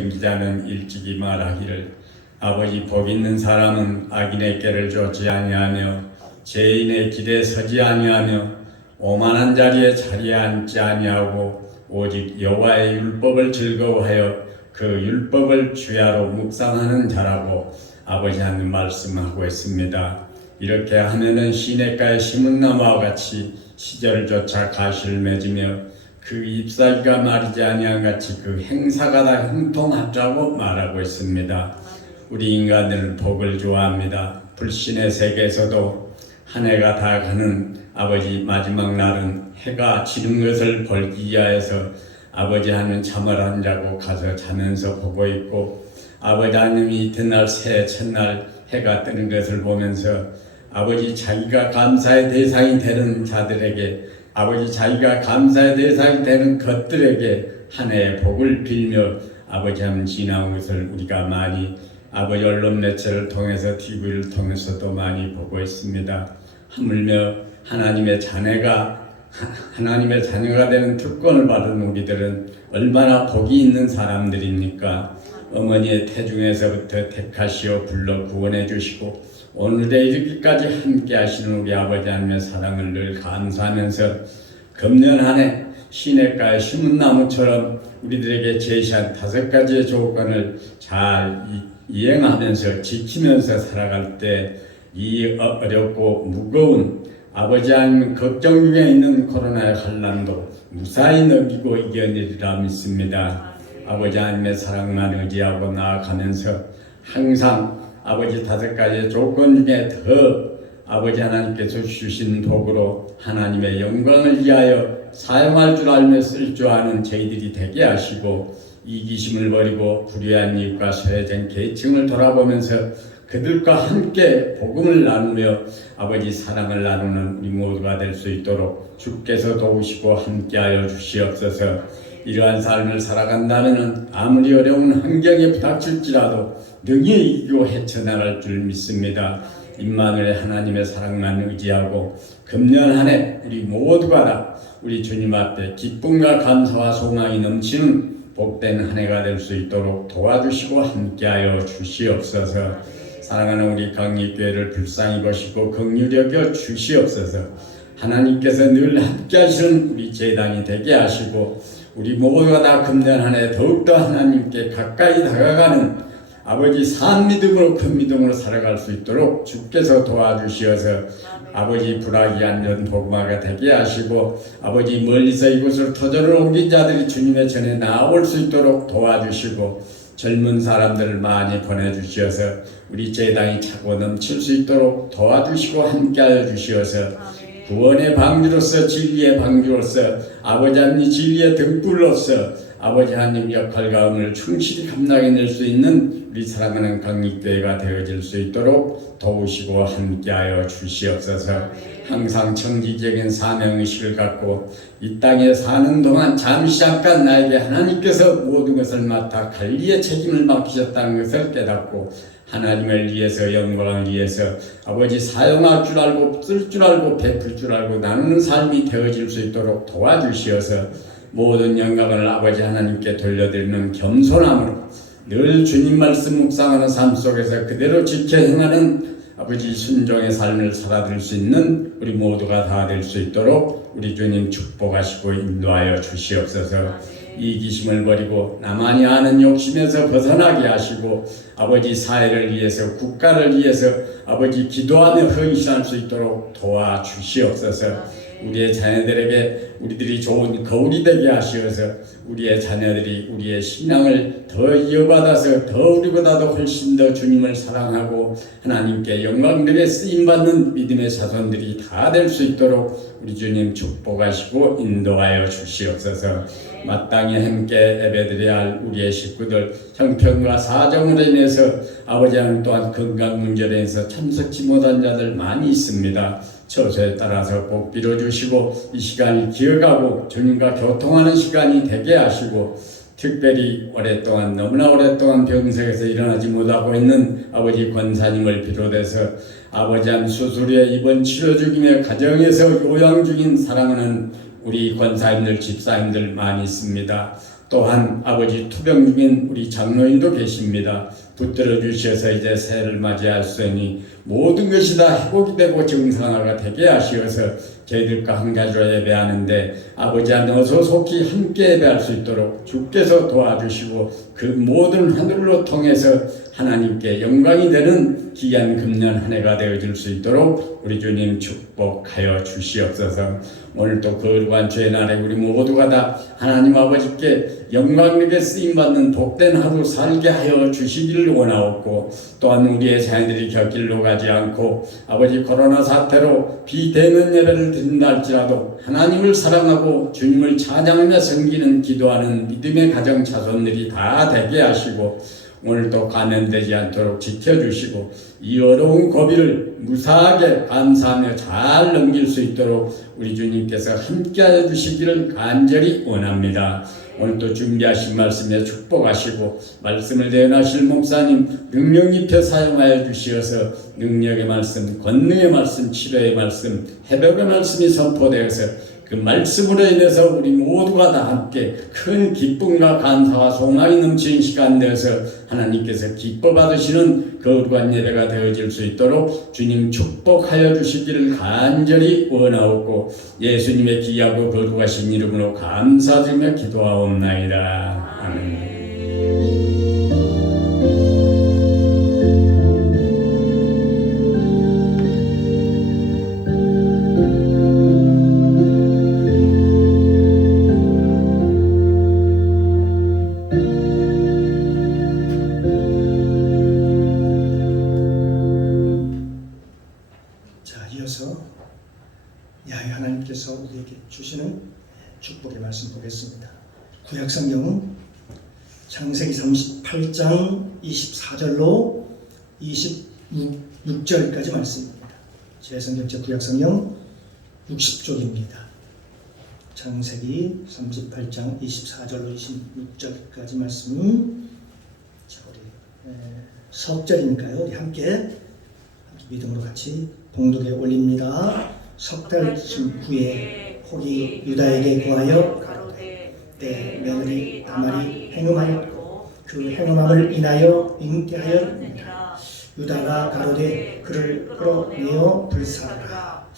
기자는 일찍이 말하기를 아버지 복 있는 사람은 악인의 꾀를 좇지 아니하며 죄인의 길에 서지 아니하며 오만한 자리에 자리에 앉지 아니하고 오직 여호와의 율법을 즐거워하여 그 율법을 주야로 묵상하는 자라고 아버지 하는 말씀하고 있습니다. 이렇게 하면은 시냇가에 심은 나무와 같이 시절조차 가시를 맺으며 그 잎사귀가 마르지 아니한 같이 그 행사가 다 형통하자고 말하고 있습니다. 우리 인간들은 복을 좋아합니다. 불신의 세계에서도 한 해가 다 가는 아버지 마지막 날은 해가 지는 것을 벌기 위하여서 아버지 하는 잠을 안 자고 가서 자면서 보고 있고, 아버지 하나님이 이튿날 새해 첫날 해가 뜨는 것을 보면서 아버지 자기가 감사의 대상이 되는 자들에게, 아버지 자기가 감사의 대상이 되는 것들에게 한 해의 복을 빌며 아버지 하면 지나온 것을 우리가 많이 아버지 언론 매체를 통해서 TV를 통해서도 많이 보고 있습니다. 하물며 하나님의 자녀가 되는 특권을 받은 우리들은 얼마나 복이 있는 사람들입니까? 어머니의 태중에서부터 택하시어 불러 구원해 주시고 오늘에 이르기까지 함께 하시는 우리 아버지 하나님의 사랑을 늘 감사하면서 금년 한 해 시냇가에 심은 나무처럼 우리들에게 제시한 5가지의 조건을 잘 이행하면서 지키면서 살아갈 때 이 어렵고 무거운 아버지 하나님 걱정 중에 있는 코로나의 환난도 무사히 넘기고 이겨내리라 믿습니다. 아버지 하나님의 사랑만 의지하고 나아가면서 항상 아버지 5가지의 조건 중에 더 아버지 하나님께서 주신 복으로 하나님의 영광을 위하여 사용할 줄 알며 쓸 줄 아는 저희들이 되게 하시고, 이기심을 버리고 불의한 이익과 소외된 계층을 돌아보면서 그들과 함께 복음을 나누며 아버지 사랑을 나누는 우리 모두가 될 수 있도록 주께서 도우시고 함께하여 주시옵소서. 이러한 삶을 살아간다면 아무리 어려운 환경에 부닥칠지라도 능히 이기고 헤쳐나갈 줄 믿습니다. 임마누엘 하나님의 사랑만 의지하고 금년 한 해 우리 모두가 다 우리 주님 앞에 기쁨과 감사와 소망이 넘치는 복된 한 해가 될 수 있도록 도와주시고 함께하여 주시옵소서. 사랑하는 우리 강립교회를 불쌍히 보시고 긍휼히 여겨 주시옵소서. 하나님께서 늘 함께하시는 우리 제당이 되게 하시고 우리 모두가 다 금년 한 해 더욱더 하나님께 가까이 다가가는 아버지 산 믿음으로 큰 믿음으로 살아갈 수 있도록 주께서 도와주시어서 아버지 불화기 안전 복음화가 되게 하시고 아버지 멀리서 이곳을 터전을 옮긴 자들이 주님의 전에 나올 수 있도록 도와주시고 젊은 사람들을 많이 보내주시어서 우리 제당이 차고 넘칠 수 있도록 도와주시고 함께하여 주시어서 구원의 방주로서 진리의 방주로서 아버지 하나님 진리의 등불로서 아버지 하나님 역할과 의무를 충실히 감당해낼 수 있는 우리 사랑하는 강립교회가 되어질 수 있도록 도우시고 함께하여 주시옵소서. 항상 청지적인 사명의식을 갖고 이 땅에 사는 동안 잠시 잠깐 나에게 하나님께서 모든 것을 맡아 관리의 책임을 맡기셨다는 것을 깨닫고 하나님을 위해서 영광을 위해서 아버지 사용할 줄 알고 쓸 줄 알고 베풀 줄 알고 나누는 삶이 되어질 수 있도록 도와주시어서 모든 영광을 아버지 하나님께 돌려드리는 겸손함으로 늘 주님 말씀 묵상하는 삶 속에서 그대로 지켜 행하는 아버지 순종의 삶을 살아들 수 있는 우리 모두가 다 될 수 있도록 우리 주님 축복하시고 인도하여 주시옵소서. 이기심을 버리고 나만이 아는 욕심에서 벗어나게 하시고 아버지 사회를 위해서 국가를 위해서 아버지 기도하며 헌신할 수 있도록 도와주시옵소서. 우리의 자녀들에게 우리들이 좋은 거울이 되게 하시어서 우리의 자녀들이 우리의 신앙을 더 이어받아서 더 우리보다도 훨씬 더 주님을 사랑하고 하나님께 영광들에 쓰임받는 믿음의 자손들이 다 될 수 있도록 우리 주님 축복하시고 인도하여 주시옵소서. 마땅히 함께 예배드려야 할 우리의 식구들 형편과 사정으로 인해서 아버지 하나님 또한 건강 문제로 인해서 참석치 못한 자들 많이 있습니다. 처소에 따라서 복 빌어주시고 이 시간을 기억하고 주님과 교통하는 시간이 되게 하시고 특별히 오랫동안 너무나 오랫동안 병석에서 일어나지 못하고 있는 아버지 권사님을 비롯해서 아버지 한 수술에 입원 치료 중이며 가정에서 요양 중인 사랑하는 우리 권사님들 집사님들 많이 있습니다. 또한 아버지 투병 중인 우리 장로인도 계십니다. 붙들어 주셔서 이제 새해를 맞이할 수 있으니 모든 것이 다 회복이 되고 정상화가 되게 하시어서 저희들과 한 가지로 예배하는데 아버지한테 어서 속히 함께 예배할 수 있도록 주께서 도와주시고 그 모든 하늘로 통해서 하나님께 영광이 되는 귀한 금년 한 해가 되어질 수 있도록 우리 주님 축복하여 주시옵소서. 오늘 또 거룩한 주의 날에 우리 모두가 다 하나님 아버지께 영광되게 쓰임받는 복된 하루 살게 하여 주시기를 원하옵고, 또한 우리의 자녀들이 곁길로 가지 않고 아버지 코로나 사태로 비대면 예배를 드린다 할지라도 하나님을 사랑하고 주님을 찬양하며 섬기는 기도하는 믿음의 가정 자손들이 다 되게 하시고, 오늘도 감염되지 않도록 지켜주시고 이 어려운 고비를 무사하게 감사하며 잘 넘길 수 있도록 우리 주님께서 함께하여 주시기를 간절히 원합니다. 오늘도 준비하신 말씀에 축복하시고 말씀을 대언하실 목사님 능력 입혀 사용하여 주시어서 능력의 말씀, 권능의 말씀, 치료의 말씀, 회복의 말씀이 선포되어서 그 말씀으로 인해서 우리 모두가 다 함께 큰 기쁨과 감사와 소망이 넘치는 시간 되어서 하나님께서 기뻐 받으시는 거룩한 예배가 되어질 수 있도록 주님 축복하여 주시기를 간절히 원하옵고 예수님의 귀하고 거룩하신 이름으로 감사드리며 기도하옵나이다. 아멘. 하나님께서 우리에게 주시는 축복의 말씀 보겠습니다. 구약성경은 창세기 38장 24절로 26절까지 말씀입니다. 제 성경책 구약성경 60쪽입니다. 창세기 38장 24절로 26절까지 말씀은 우리 석절이니까요. 우리 함께 믿음으로 같이 봉독에 올립니다. 석 달쯤 후에 혹이 유다에게 구하여 가로되 내 며느리 다말이 행음하였고 그 행음함을 인하여 잉태하였느니라. 유다가 가로되 그를 끌어내어 불사르라.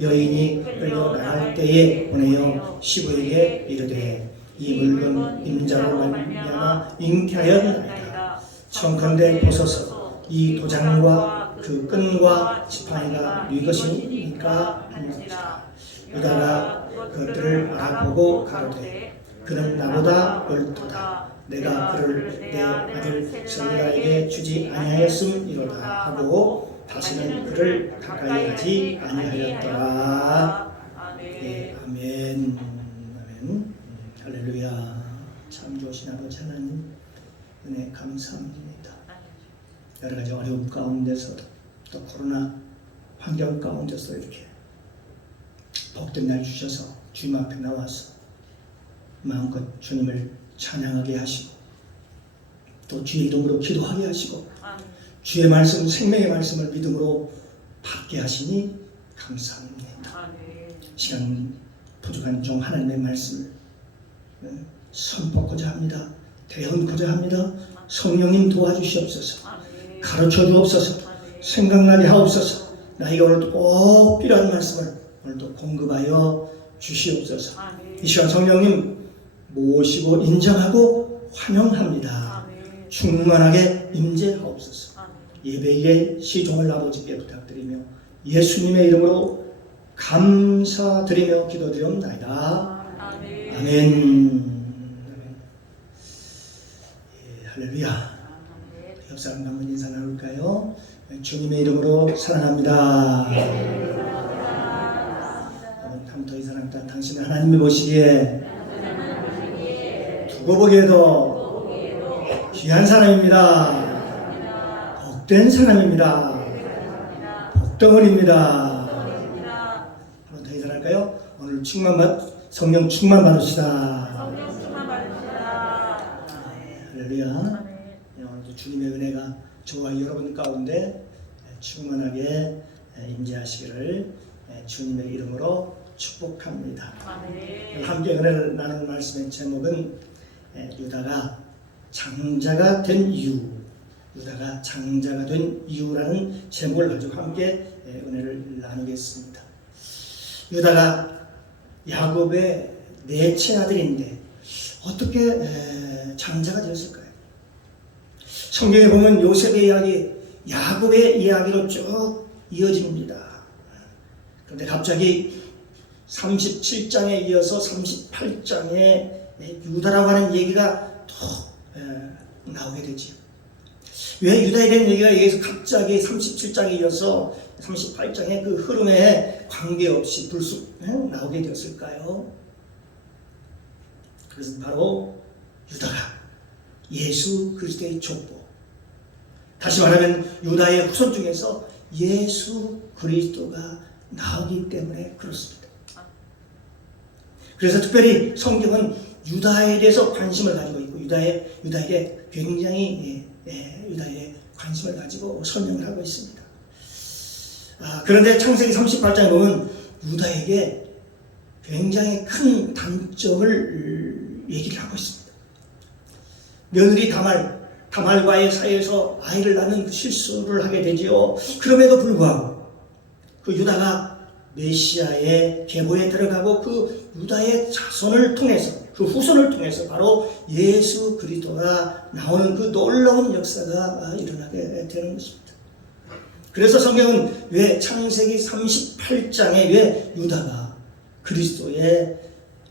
여인이 끌려 나갈 때에 보내어 시부에게 이르되 이 물건 임자로 말미암아 잉태하였나이다. 청컨대 보소서 이 도장과 그 끈과 지팡이가 네 것이니까 하니라. 유다가 그것들을 알아보고 가로되 그는 나보다 옳도다. 내가 그를 내 아들 설라에게 주지 아니하였음이로다 하고 다시는 그를 가까이 하지 아니하였더라. 네, 아멘. 아멘. 할렐루야. 참 좋으신 아버지 하나님 은혜 감사합니다. 여러 가지 어려움 가운데서도 또 코로나 환경 가운데서 이렇게 복된 날 주셔서 주님 앞에 나와서 마음껏 주님을 찬양하게 하시고 또 주의 이름으로 기도하게 하시고 주의 말씀, 생명의 말씀을 믿음으로 받게 하시니 감사합니다. 시간 부족한 종 하나님의 말씀을 선포하고자 합니다. 대언하고자 합니다. 성령님 도와주시옵소서. 가르쳐 주옵소서. 생각나게 하옵소서. 나에게 오늘도 꼭 필요한 말씀을 오늘도 공급하여 주시옵소서. 이 시간 성령님 모시고 인정하고 환영합니다. 충만하게 임재하옵소서. 예배의 시종을 아버지께 부탁드리며 예수님의 이름으로 감사드리며 기도드리옵나이다. 아멘. 예, 할렐루야. 옆 사람 한번 인사 나눌까요? 주님의 이름으로 사랑합니다. 한 더 이상 당신은 하나님이 보시기에 두고 보기에도 귀한 사람입니다. 복된 사람입니다. 복덩어리입니다. 한번 더 이상 할까요? 오늘 성령 충만 받으시다. 할렐루야. 오늘도 주님의 은혜가 저와 여러분 가운데 충만하게 임재하시기를 주님의 이름으로 축복합니다. 함께 은혜를 나눌 말씀의 제목은 유다가 장자가 된 이유, 유다가 장자가 된 이유라는 제목을 가지고 함께 은혜를 나누겠습니다. 유다가 야곱의 넷째 아들인데 어떻게 장자가 되었을까요? 성경에 보면 요셉의 이야기, 야곱의 이야기로 쭉 이어집니다. 그런데 갑자기 37장에 이어서 38장에 유다라고 하는 얘기가 또 나오게 되죠. 왜 유다에 대한 얘기가 여기서 갑자기 37장에 이어서 38장의 그 흐름에 관계없이 불쑥 나오게 되었을까요? 그것은 바로 유다가 예수 그리스도의 족보, 다시 말하면 유다의 후손 중에서 예수 그리스도가 나오기 때문에 그렇습니다. 그래서 특별히 성경은 유다에 대해서 관심을 가지고 있고 유다에게 굉장히 유다에 관심을 가지고 설명을 하고 있습니다. 그런데 창세기 38장에 보면 유다에게 굉장히 큰 단점을 얘기를 하고 있습니다. 며느리 다말과의 사이에서 아이를 낳는 실수를 하게 되지요. 그럼에도 불구하고 그 유다가 메시아의 계보에 들어가고 그 유다의 자손을 통해서, 그 후손을 통해서 바로 예수 그리스도가 나오는 그 놀라운 역사가 일어나게 되는 것입니다. 그래서 성경은 왜 창세기 38장에 왜 유다가 그리스도의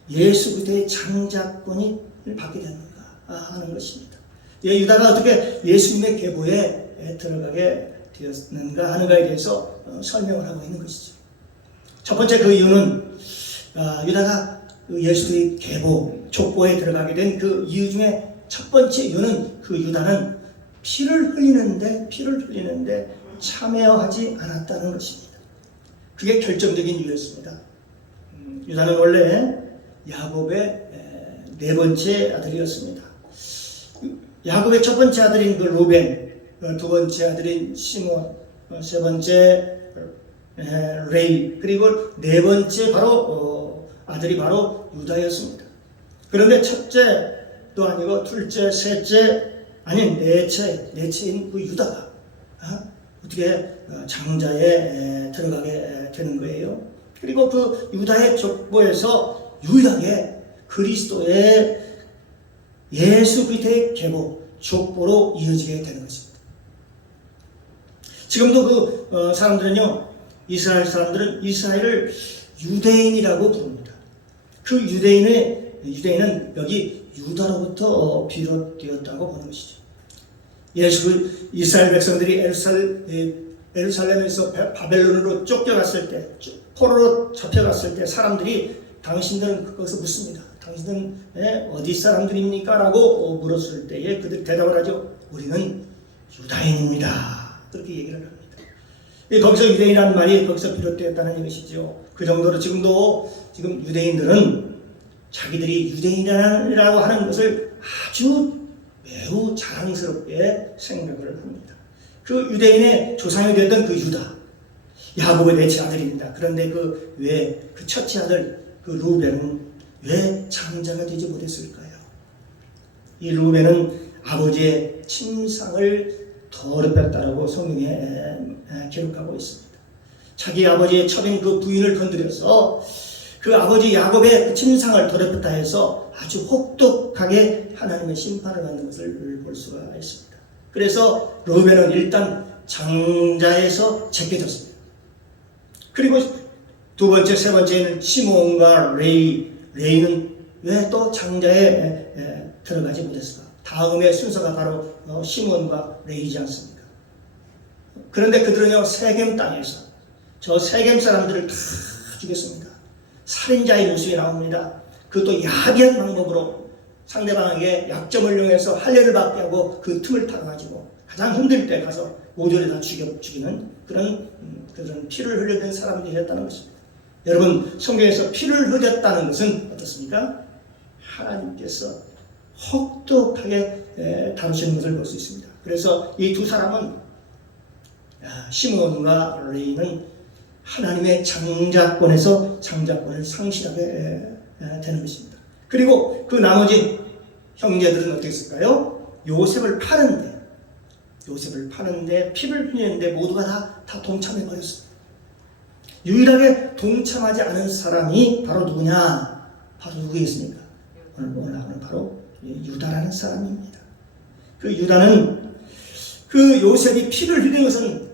예수 그리스도의 장자권을 받게 됐는가 하는 것입니다. 유다가 어떻게 예수님의 계보에 들어가게 되었는가 하는가에 대해서 설명을 하고 있는 것이죠. 첫 번째 그 이유는 유다가 예수의 계보, 족보에 들어가게 된 그 이유 중에 첫 번째 이유는 그 유다는 피를 흘리는데 참여하지 않았다는 것입니다. 그게 결정적인 이유였습니다. 유다는 원래 야곱의 네 번째 아들이었습니다. 야곱의 첫 번째 아들인 그 루벤, 두 번째 아들인 시몬, 세 번째 레이, 그리고 네 번째 아들이 바로 유다였습니다. 그런데 첫째도 아니고 둘째, 셋째, 아닌 넷째인 그 유다가 어떻게 장자에 들어가게 되는 거예요. 그리고 그 유다의 족보에서 유일하게 그리스도의 예수 그리스도의 계보, 족보로 이어지게 되는 것입니다. 지금도 그 사람들은요, 이스라엘 사람들은 이스라엘을 유대인이라고 부릅니다. 그 유대인은 여기 유다로부터 비롯되었다고 보는 것이죠. 이스라엘 백성들이 에루살렘에서 바벨론으로 쫓겨갔을 때, 포로로 잡혀갔을 때 사람들이 당신들은 그것을 묻습니다. 당신들은 어디 사람들입니까? 라고 물었을 때에 그들이 대답을 하죠. 우리는 유다인입니다. 그렇게 얘기를 합니다. 거기서 유대인이라는 말이 거기서 비롯되었다는 것이죠. 그 정도로 지금 유대인들은 자기들이 유대인이라고 하는 것을 아주 매우 자랑스럽게 생각을 합니다. 그 유대인의 조상이 되었던 그 유다, 야곱의 넷째 아들입니다. 그런데 그 첫째 아들 그 루벤은 왜 장자가 되지 못했을까요? 이 루벤은 아버지의 침상을 더럽혔다라고 성경에 기록하고 있습니다. 자기 아버지의 첩인 그 부인을 건드려서 그 아버지 야곱의 그 침상을 더럽혔다 해서 아주 혹독하게 하나님의 심판을 받는 것을 볼 수가 있습니다. 그래서 루벤은 일단 장자에서 제껴졌습니다. 그리고 두 번째, 세 번째는 시몬과 레이는 왜 또 장자에 들어가지 못했을까? 다음의 순서가 바로 시몬과 레이지 않습니까? 그런데 그들은요, 세겜 땅에서 저 세겜 사람들을 다 죽였습니다. 살인자의 모습이 나옵니다. 그것도 야비한 방법으로 상대방에게 약점을 이용해서 할례를 받게 하고 그 틈을 타가지고 가장 힘들 때 가서 모조리 다 죽이는 그런 피를 흘려댄 사람들이었다는 것입니다. 여러분, 성경에서 피를 흘렸다는 것은 어떻습니까? 하나님께서 혹독하게 다루시는 것을 볼 수 있습니다. 그래서 이 두 사람은, 시몬과 레이는 하나님의 장자권에서 장자권을 상실하게 되는 것입니다. 그리고 그 나머지 형제들은 어떻게 했을까요? 요셉을 파는데 피를 흘리는데 모두가 다 동참해 버렸습니다. 유일하게 동참하지 않은 사람이 바로 누구냐? 바로 누구겠습니까? 오늘 나오는 바로 유다라는 사람입니다. 그 유다는 그 요셉이 피를 흘린 것은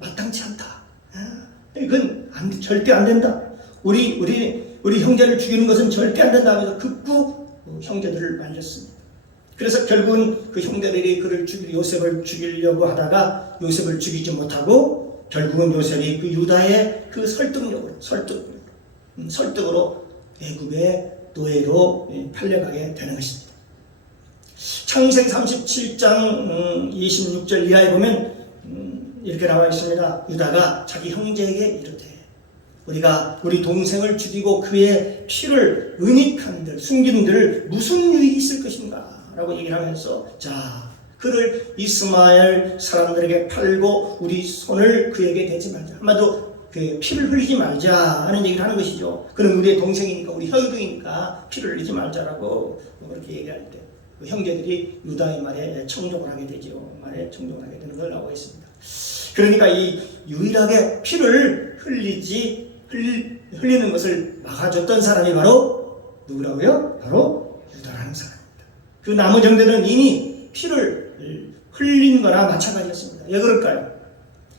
마땅치 않다. 이건 절대 안 된다. 우리 형제를 죽이는 것은 절대 안 된다 하면서 극구 형제들을 말렸습니다. 그래서 결국은 그 형제들이 요셉을 죽이려고 하다가 요셉을 죽이지 못하고 결국은 요셉이 그 유다의 그 설득으로 애굽의 노예로 팔려가게 되는 것입니다. 창세기 37장 26절 이하에 보면 이렇게 나와 있습니다. 유다가 자기 형제에게 이르되 우리 동생을 죽이고 그의 피를 은닉한들 숨긴들 무슨 유익이 있을 것인가 라고 얘기를 하면서 그를 이스마엘 사람들에게 팔고 우리 손을 그에게 대지 말자. 한마디로 그 피를 흘리지 말자 하는 얘기를 하는 것이죠. 그럼 우리의 동생이니까 우리 혈육이니까 피를 흘리지 말자라고 그렇게 얘기할 때 그 형제들이 유다의 말에 청종을 하게 되죠. 말에 청종을 하게 되는 걸 나오고 있습니다. 그러니까 이 유일하게 피를 흘리는 것을 막아줬던 사람이 바로 누구라고요? 바로 유다라는 사람입니다. 그 나머지 형제들은 이미 피를 흘린 거나 마찬가지였습니다. 왜 그럴까요?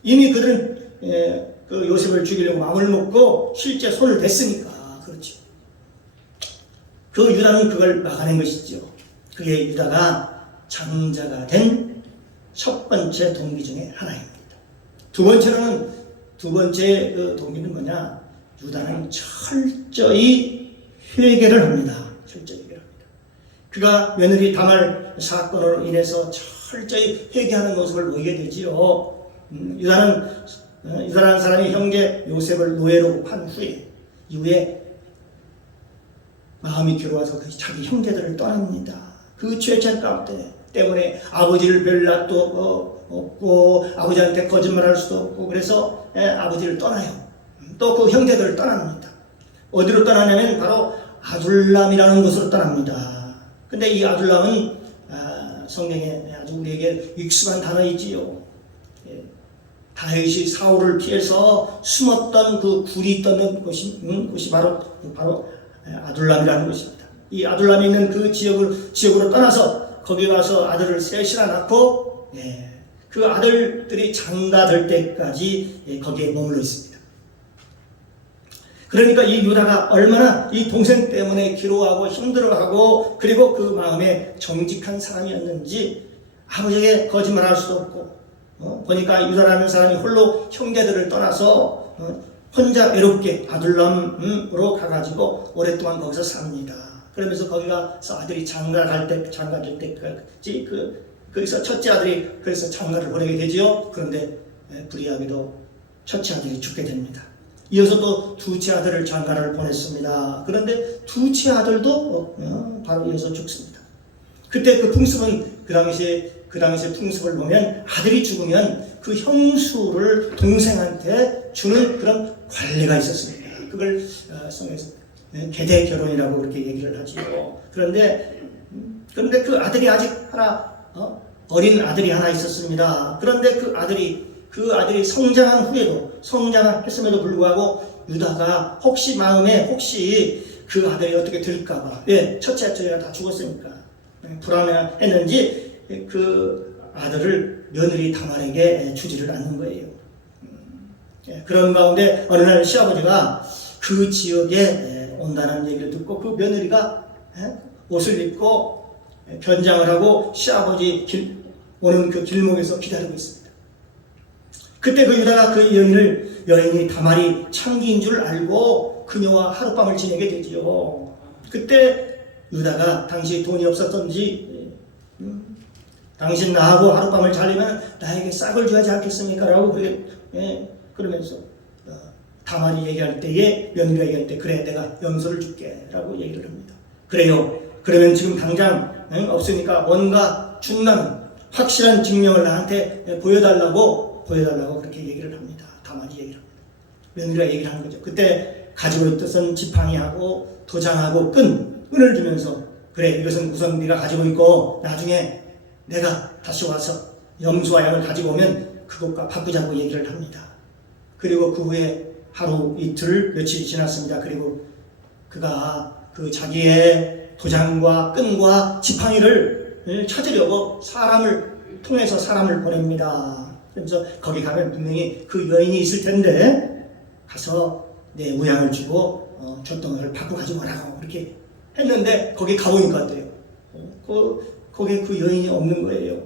이미 그들은 그 요셉을 죽이려고 마음을 먹고 실제 손을 댔으니까 그렇죠. 그 유다는 그걸 막아낸 것이죠. 그게 유다가 장자가 된 첫 번째 동기 중에 하나입니다. 두 번째 그 동기는 뭐냐? 유다는 철저히 회개를 합니다. 그가 며느리 다말 사건으로 인해서 철저히 회개하는 모습을 보이게 되지요. 유다라는 사람이 형제 요셉을 노예로 판 이후에 마음이 괴로워서 자기 형제들을 떠납니다. 그 죄책 때문에 아버지를 뵐 낯도 없고 아버지한테 거짓말할 수도 없고 그래서 아버지를 떠나요. 또 그 형제들을 떠납니다. 어디로 떠나냐면 바로 아둘람이라는 곳으로 떠납니다. 근데 이 아둘람은 성경에 아주 우리에게 익숙한 단어이지요. 다윗이 사울을 피해서 숨었던 그 굴이 있던 곳이 바로 아둘람이라는 곳입니다. 이 아둘람이 있는 그 지역으로 떠나서 거기 가서 아들을 셋이나 낳고 그 아들들이 장가될 때까지 거기에 머물러 있습니다. 그러니까 이 유다가 얼마나 이 동생 때문에 괴로워하고 힘들어하고 그리고 그 마음에 정직한 사람이었는지 아버지에게 거짓말할 수도 없고 보니까 유다라는 사람이 홀로 형제들을 떠나서 혼자 외롭게 아둘람으로 가가지고 오랫동안 거기서 삽니다. 그러면서 거기 가서 아들이 장가될 때까지 거기서 첫째 아들이 그래서 장가를 보내게 되지요. 그런데 불의하게도 첫째 아들이 죽게 됩니다. 이어서 또 둘째 아들을 장가를 보냈습니다. 그런데 둘째 아들도 바로 이어서 죽습니다. 그때 그 풍습은 그 당시에 풍습을 보면 아들이 죽으면 그 형수를 동생한테 주는 그런 관례가 있었습니다. 그걸 성경에서 계대 결혼이라고 그렇게 얘기를 하지요. 그런데 그 아들이 아직 어린 아들이 하나 있었습니다. 그런데 그 아들이 성장했음에도 불구하고 유다가 마음에 그 아들이 어떻게 될까봐 첫째 아들이 다 죽었으니까 불안했는지 그 아들을 며느리 다말에게 주지를 않는 거예요. 그런 가운데 어느 날 시아버지가 그 지역에 온다는 얘기를 듣고 그 며느리가 옷을 입고 변장을 하고 시아버지 오는 그 길목에서 기다리고 있습니다. 그때 그 유다가 그 여인이 다말이 창기인 줄 알고 그녀와 하룻밤을 지내게 되지요. 그때 유다가 당시 돈이 없었던지 당신 나하고 하룻밤을 자려면 나에게 싹을 줘야지 않겠습니까? 라고 그러면서 다말이 얘기할 때에 며느리가 얘기할 때 그래 내가 염소를 줄게 라고 얘기를 합니다. 그래요. 그러면 지금 당장 없으니까 뭔가 준다는 확실한 증명을 나한테 보여달라고 그렇게 얘기를 합니다. 다말이 얘기를 합니다. 며느리가 얘기를 하는 거죠. 그때 가지고 있던 지팡이하고 도장하고 끈을 주면서 그래, 이것은 우선 네가 가지고 있고 나중에 내가 다시 와서 염소와 양을 가지고 오면 그것과 바꾸자고 얘기를 합니다. 그리고 그 후에 하루 이틀 며칠이 지났습니다. 그리고 그가 그 자기의 도장과 끈과 지팡이를 찾으려고 사람을 통해서 사람을 보냅니다. 그래서 거기 가면 분명히 그 여인이 있을 텐데 가서 내 우양을 주고 줬던 것을 바꿔 가지고 오라고 그렇게 했는데 거기 가보니까 어때요? 거기에 그 여인이 없는 거예요.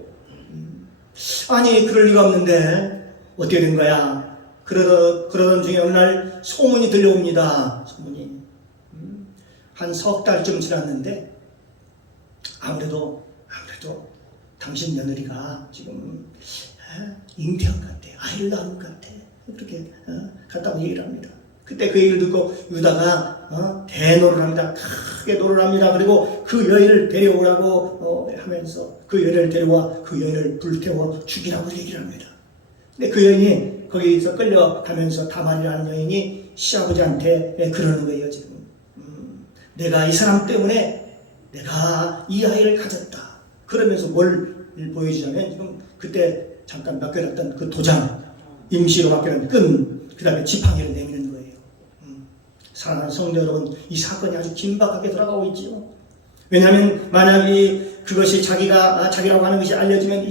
아니 그럴 리가 없는데 어떻게 된 거야? 그러던 중에 어느 날 소문이 들려옵니다. 소문이 한 석 달쯤 지났는데 아무래도 당신 며느리가 지금 잉태한 것 같아, 아이를 낳은 것 같아, 그렇게 갔다고 얘기를 합니다. 그때 그 얘기를 듣고 유다가 대노를 합니다. 크게 노를 합니다. 그리고 그 여인을 데려오라고 하면서 그 여인을 데려와 그 여인을 불태워 죽이라고 얘기를 합니다. 근데 그 여인이 거기서 끌려가면서 다말이라는 여인이 시아버지한테 그러는 거예요. 지금 내가 이 사람 때문에 내가 이 아이를 가졌다. 그러면서 뭘 보여주냐면 지금 그때 잠깐 맡겨놨던 그 도장, 임시로 맡겨놓은 끈, 그 다음에 지팡이를 내미는 거예요. 사랑하는 성도 여러분, 이 사건이 아주 긴박하게 돌아가고 있지요. 왜냐하면 만약에 그것이 자기라고 하는 것이 알려지면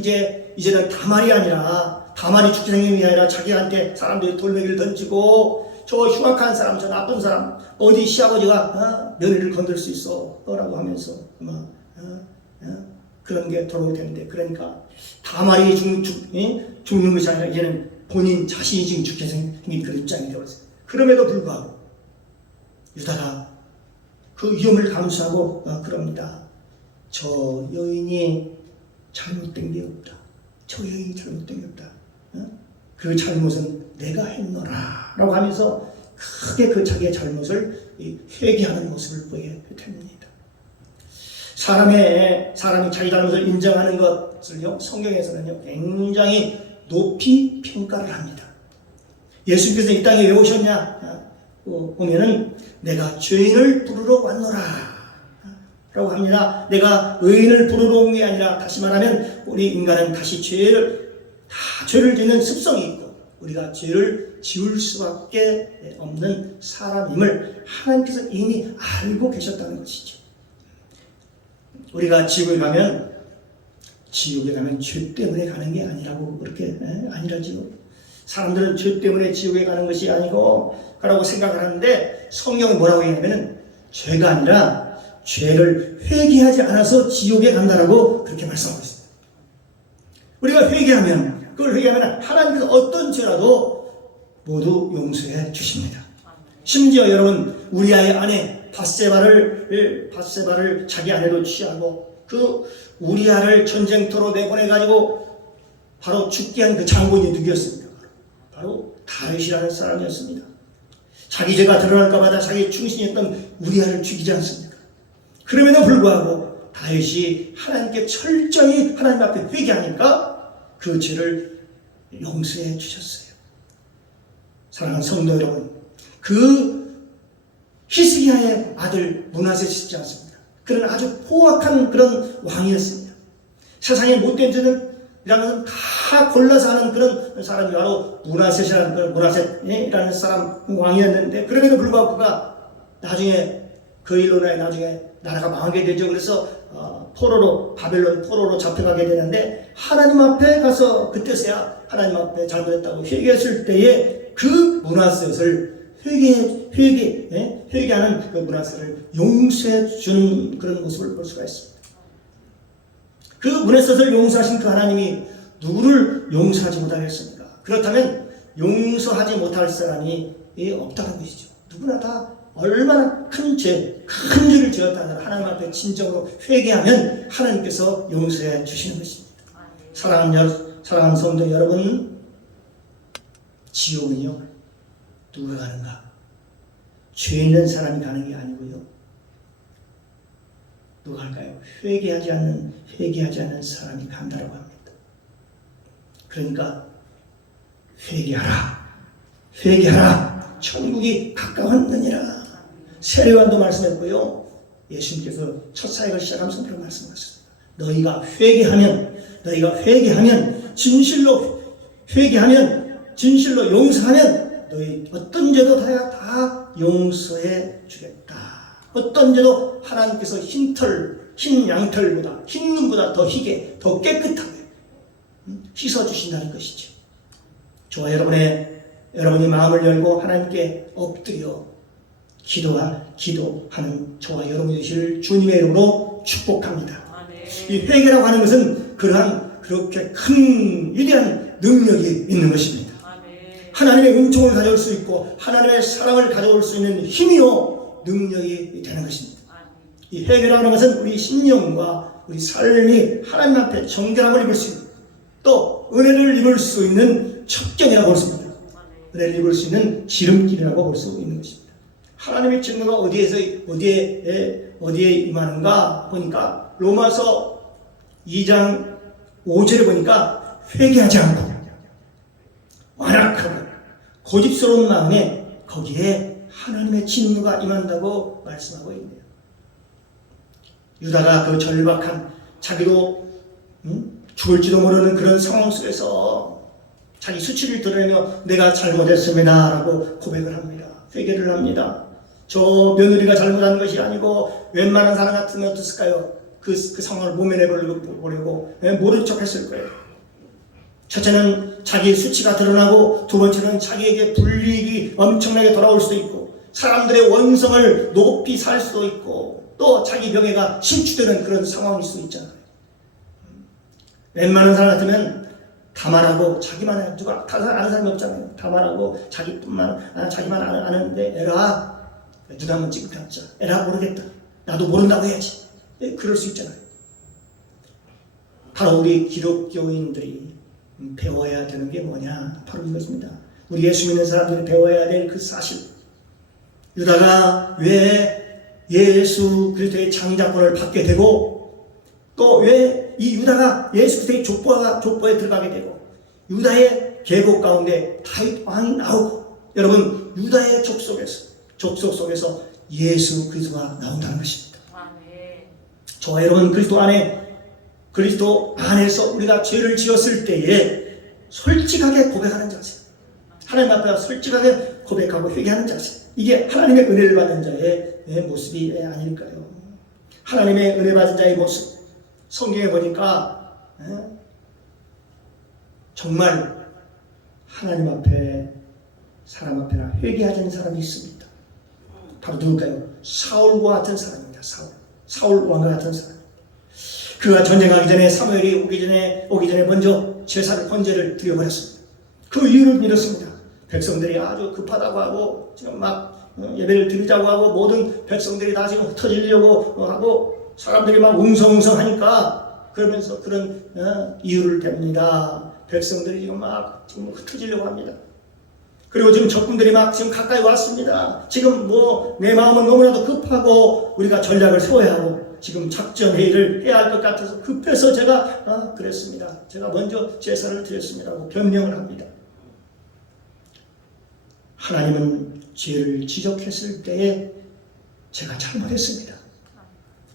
이제는 다말이 아니라 다말이 죽게 생긴 게 아니라 자기한테 사람들이 돌멩이를 던지고 저 흉악한 사람, 저 나쁜 사람, 어디 시아버지가 며느리를 건들 수 있어 라고 하면서 그런 게 돌아오게 되는데, 그러니까 다말이 죽는 것이 아니라 이제는 본인 자신이 지금 죽게 생긴 그런 입장이 되었어요. 그럼에도 불구하고 유다가 그 위험을 감수하고 그럽니다. 저 여인이 잘못된 게 없다. 저 여인이 잘못된 게 없다. 그 잘못은 내가 했노라 라고 하면서 크게 그 자기의 잘못을 회개하는 모습을 보게 됩니다. 사람이 자기 잘못을 인정하는 것을요, 성경에서는요 굉장히 높이 평가를 합니다. 예수께서 이 땅에 왜 오셨냐 보면은 내가 죄인을 부르러 왔노라 라고 합니다. 내가 의인을 부르러 온 게 아니라, 다시 말하면 우리 인간은 다시 죄를 짓는 습성이 있고 우리가 죄를 지울 수밖에 없는 사람임을 하나님께서 이미 알고 계셨다는 것이죠. 우리가 지옥에 가면 죄 때문에 가는 게 아니라고 그렇게 아니라지요. 사람들은 죄 때문에 지옥에 가는 것이 아니고 라고 생각을 하는데, 성경은 뭐라고 얘기하냐면 죄가 아니라 죄를 회개하지 않아서 지옥에 간다라고 그렇게 말씀하고 있습니다. 우리가 그걸 회개하면 하나님께서 어떤 죄라도 모두 용서해 주십니다. 심지어 여러분, 우리아의 아내 바세바를 자기 아내로 취하고 그 우리아를 전쟁터로 내보내가지고 바로 죽게 한 그 장본이 누구였습니까? 바로 다윗이라는 사람이었습니다. 자기 죄가 드러날까봐 자기 충신이었던 우리아를 죽이지 않습니까? 그럼에도 불구하고 다윗이 하나님께 철저히 하나님 앞에 회개하니까 그 죄를 용서해 주셨어요. 사랑하는 성도 여러분, 그 히스기야의 아들 므낫세 있지 않습니까? 그는 아주 포악한 그런 왕이었습니다. 세상에 못된 죄는 이라는 다 골라서 하는 그런 사람이 바로 므낫세라는 사람 왕이었는데, 그럼에도 불구하고 그가 나중에 그 일로 나중에 나라가 망하게 되죠. 그래서 바벨론 포로로 잡혀가게 되는데, 하나님 앞에 가서 그때서야 하나님 앞에 잘못했다고 회개했을 때에 그 므낫셋을 회개하는 그 므낫셋을 용서해 주는 그런 모습을 볼 수가 있습니다. 그 므낫셋을 용서하신 그 하나님이 누구를 용서하지 못하겠습니까? 그렇다면 용서하지 못할 사람이 없다는 것이죠. 누구나 다 얼마나 큰 죄를 지었다 하더라도 하나님 앞에 진정으로 회개하면 하나님께서 용서해 주시는 것입니다. 사랑하는 성도 여러분, 지옥은요 누가 가는가? 죄 있는 사람이 가는 게 아니고요, 누가 갈까요? 회개하지 않는 사람이 간다고 합니다. 그러니까 회개하라, 천국이 가까웠느니라. 세례요한도 말씀했고요, 예수님께서 첫 사역을 시작하면서 그런 말씀하셨습니다. 너희가 회개하면 진실로 용서하면 너희 어떤 죄도 다 용서해 주겠다. 어떤 죄도 하나님께서 흰 양털보다 흰 눈보다 더 희게 더 깨끗하게 씻어주신다는 것이죠. 저와 여러분이 마음을 열고 하나님께 엎드려 기도하는 저와 여러분이 되시를 주님의 이름으로 축복합니다. 이 회개라고 하는 것은 그렇게 큰 위대한 능력이 있는 것입니다. 하나님의 은총을 가져올 수 있고 하나님의 사랑을 가져올 수 있는 힘이요 능력이 되는 것입니다. 이 회개라고 하는 것은 우리 심령과 우리 삶이 하나님 앞에 정결함을 입을 수 있는 또 은혜를 입을 수 있는 첩경이라고 볼 수 있습니다. 은혜를 입을 수 있는 지름길이라고 볼 수 있는 것입니다. 하나님의 증거가 어디에 임하는가 보니까 로마서 2장 5절에 보니까 회개하지 않고 완악하고 고집스러운 마음에 거기에 하나님의 진노가 임한다고 말씀하고 있네요. 유다가 그 절박한 자기도 죽을지도 모르는 그런 상황 속에서 자기 수치를 드러내며 내가 잘못했습니다 라고 고백을 합니다. 회개를 합니다. 저 며느리가 잘못한 것이 아니고 웬만한 사람 같으면 어땠을까요? 그 상황을 모면해보려고 모른 척 했을 거예요. 첫째는 자기의 수치가 드러나고 두 번째는 자기에게 불이익이 엄청나게 돌아올 수도 있고 사람들의 원성을 높이 살 수도 있고 또 자기 명예가 실추되는 그런 상황일 수 있잖아요. 웬만한 사람 같으면 다 말하고 자기만 해. 누가 다른 사람이 없잖아요. 다 말하고 자기만 아는데 에라 눈 한번 찌그게 하자. 에라 모르겠다. 나도 모른다고 해야지. 그럴 수 있잖아요. 바로 우리 기독교인들이 배워야 되는 게 뭐냐? 바로 이것입니다. 우리 예수 믿는 사람들이 배워야 될 그 사실. 유다가 왜 예수 그리스도의 장자권을 받게 되고 또 왜 이 유다가 예수 그리스도의 족보에 들어가게 되고 유다의 계곡 가운데 다윗 왕이 나오고 여러분 유다의 족속 속에서 예수 그리스도가 나온다는 것입니다. 저와 여러분 그리스도 안에서 우리가 죄를 지었을 때에 솔직하게 고백하는 자세, 하나님 앞에 솔직하게 고백하고 회개하는 자세, 이게 하나님의 은혜를 받는 자의 모습이 아닐까요? 하나님의 은혜 받은 자의 모습, 성경에 보니까 정말 하나님 앞에 사람 앞에나 회개하지 않는 사람이 있습니다. 바로 누굴까요? 사울과 같은 사람입니다. 사울 왕과 같은 사람. 그가 전쟁하기 전에 사무엘이 오기 전에 먼저 번제를 드려버렸습니다. 그 이유를 믿었습니다. 백성들이 아주 급하다고 하고 지금 막 예배를 드리자고 하고 모든 백성들이 다 지금 흩어지려고 하고 사람들이 막 웅성웅성하니까 그러면서 그런 이유를 댑니다. 백성들이 지금 흩어지려고 합니다. 그리고 지금 적군들이 막 지금 가까이 왔습니다. 지금 내 마음은 너무나도 급하고 우리가 전략을 세워야 하고 지금 작전 회의를 해야 할 것 같아서 급해서 제가 그랬습니다. 제가 먼저 제사를 드렸습니다고 변명을 합니다. 하나님은 죄를 지적했을 때에 제가 잘못했습니다.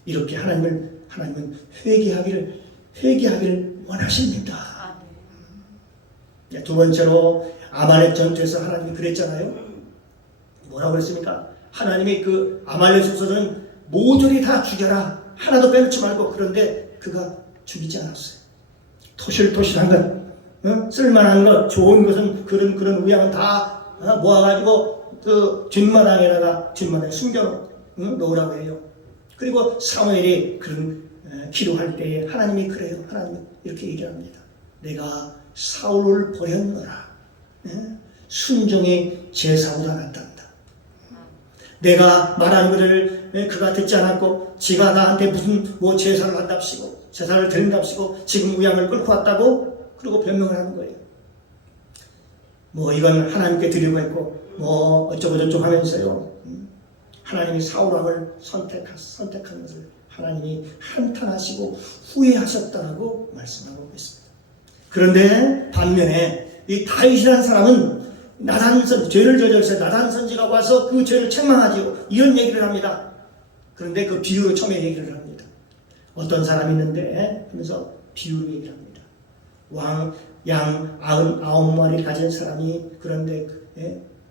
이렇게 하나님은 회개하기를 원하십니다. 두 번째로 아말렉 전투에서 하나님이 그랬잖아요. 뭐라고 그랬습니까? 하나님이 그 아말렉 속서는 모조리 다 죽여라. 하나도 빼놓지 말고. 그런데 그가 죽이지 않았어요. 토실토실한 것, 쓸만한 것, 좋은 것은 그런 우양은 다 모아가지고 그 뒷마당에 숨겨놓으라고 해요. 그리고 사무엘이 그런 기도할 때에 하나님이 그래요. 하나님이 이렇게 얘기합니다. 내가 사울을 버렸노라. 순종이 제사보다 낫단다. 내가 말하는 것을 그가 듣지 않았고 지가 나한테 무슨 제사를 한답시고 제사를 드린답시고 지금 우양을 끌고 왔다고 그리고 변명을 하는 거예요. 이건 하나님께 드리고 했고 어쩌고 저쩌고 하면서요. 하나님이 사울왕을 선택한 것을 하나님이 한탄하시고 후회하셨다고 말씀하고 있습니다. 그런데 반면에 이 다윗이라는 사람은 죄를 저질러서 나단 선지가 와서 그 죄를 책망하지요. 이런 얘기를 합니다. 그런데 그 비유로 처음에 얘기를 합니다. 어떤 사람이 있는데 하면서 비유로 얘기를 합니다. 양 99마리 가진 사람이 그런데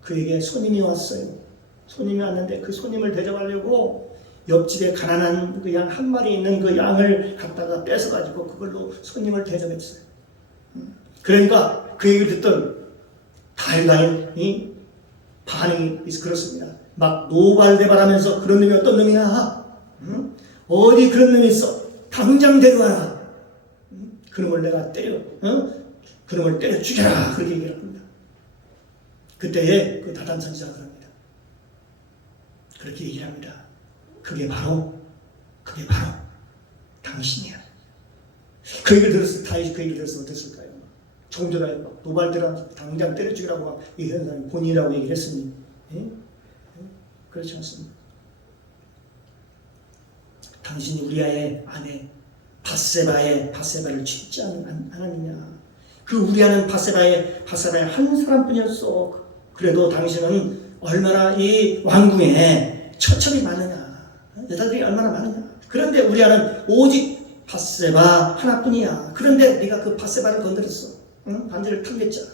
그에게 손님이 왔어요. 손님이 왔는데 그 손님을 대접하려고 옆집에 가난한 그 양 한 마리 있는 그 양을 갖다가 뺏어가지고 그걸로 손님을 대접했어요. 그러니까 그 얘기를 듣던 다윗이 반응이 그렇습니다. 막 노발대발하면서 그런 놈이 어떤 놈이야? 어디 그런 놈이 있어? 당장 데려와라. 그놈을 내가 때려, 그놈을 때려 죽여라. 그렇게 얘기를 합니다. 그때에 그 다단 선지자가 그럽니다. 그렇게 얘기를 합니다. 그게 바로 당신이야. 그 얘기를 들었을 다윗이 그 얘기를 들었으면 어땠을까요? 조금 전에 노발대로 당장 때려 죽이라고 막 얘기하는 사람이 본인이라고 얘기를 했으니, 그렇지 않습니다. 당신이 우리아의 아내 바세바를 취했지 않았느냐? 그 우리아는 바세바의 한 사람뿐이었어. 그래도 당신은 얼마나 이 왕궁에 처첩이 많으냐? 여자들이 얼마나 많으냐? 그런데 우리아는 오직 바세바 하나뿐이야. 그런데 네가 그 바세바를 건드렸어. 반지를 탐냈잖아.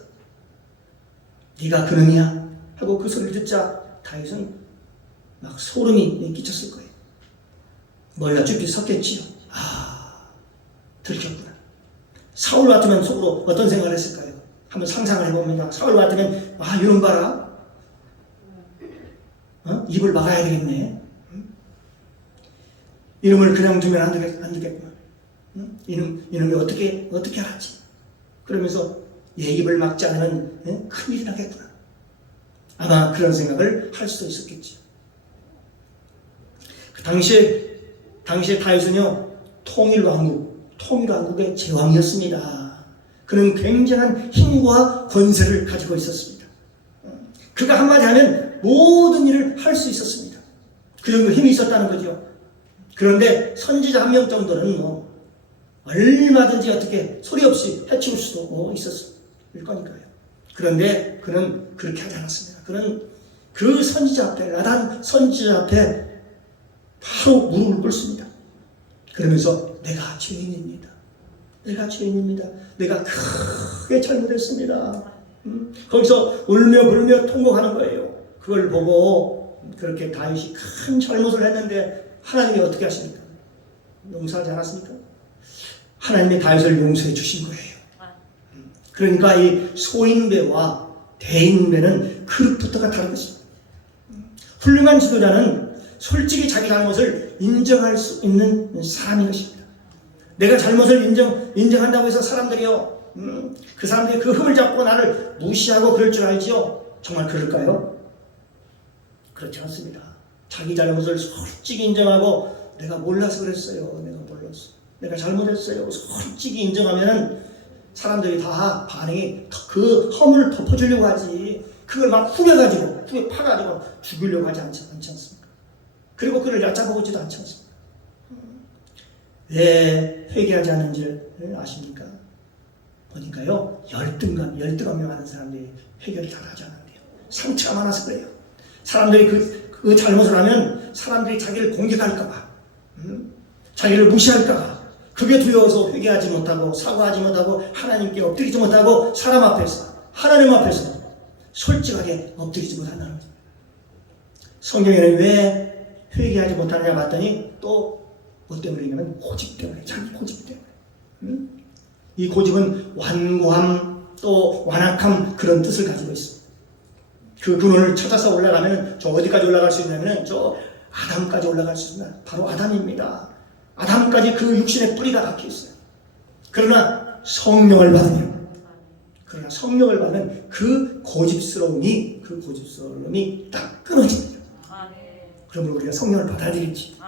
네가 그놈이야? 하고 그 소리를 듣자 다윗은 막 소름이 끼쳤을 거예요. 머리가 쭈뼛 섰겠지요. 들켰구나. 사울 같으면 속으로 어떤 생각을 했을까요? 한번 상상을 해봅니다. 사울 같으면 이놈 봐라. 입을 막아야 되겠네. 이놈을 그냥 두면 안 되겠구나. 이놈이 어떻게 알았지? 그러면서 얘 입을 막지 않으면 큰일이 나겠구나. 아마 그런 생각을 할 수도 있었겠죠. 그 당시에 다윗은요 통일왕국의 제왕이었습니다. 그는 굉장한 힘과 권세를 가지고 있었습니다. 그가 한마디 하면 모든 일을 할 수 있었습니다. 그 정도 힘이 있었다는 거죠. 그런데 선지자 한 명 정도는 얼마든지 어떻게 소리 없이 해치울 수도 있었을 거니까요. 그런데 그는 그렇게 하지 않았습니다. 그는 그 선지자 앞에, 나단 선지자 앞에 바로 무릎을 꿇습니다. 그러면서 내가 죄인입니다. 내가 크게 잘못했습니다. 거기서 울며 불며 통곡하는 거예요. 그걸 보고 그렇게 다윗이 큰 잘못을 했는데 하나님이 어떻게 하십니까? 용서하지 않았습니까? 하나님이 다윗을 용서해 주신 거예요. 그러니까 이 소인배와 대인배는 그릇부터가 다른 것입니다. 훌륭한 지도자는 솔직히 자기 잘못을 인정할 수 있는 사람인 것입니다. 내가 잘못을 인정한다고 해서 사람들이요, 그 사람들이 그 흠을 잡고 나를 무시하고 그럴 줄 알지요? 정말 그럴까요? 그렇지 않습니다. 자기 잘못을 솔직히 인정하고 내가 몰라서 그랬어요. 내가 잘못했어요. 솔직히 인정하면 사람들이 다 반응이 그 허물을 덮어주려고 하지. 그걸 막 후벼 파가지고 죽이려고 하지 않지 않습니까? 그리고 그를 얕잡아보지도 않지 않습니까? 왜 회개하지 않는지를 아십니까? 보니까요, 열등감이 많은 사람들이 해결을 잘 하지 않는데요. 상처가 많아서 그래요. 사람들이 그 잘못을 하면 사람들이 자기를 공격할까봐, 자기를 무시할까봐, 그게 두려워서 회개하지 못하고 사과하지 못하고 하나님께 엎드리지 못하고 사람 앞에서, 하나님 앞에서 솔직하게 엎드리지 못한다는 거죠. 성경에는 왜 회개하지 못하느냐 봤더니 또 뭐 때문이냐면 고집 때문에, 자기 고집 때문에. 이 고집은 완고함 또 완악함 그런 뜻을 가지고 있습니다. 그 근원을 찾아서 올라가면 저 어디까지 올라갈 수 있냐면 저 아담까지 올라갈 수 있습니다. 바로 아담입니다. 아담까지 그 육신의 뿌리가 박혀 있어요. 그러나 성령을 받으면 그 고집스러움이 딱 끊어집니다. 그러면 우리가 성령을 받아들이지.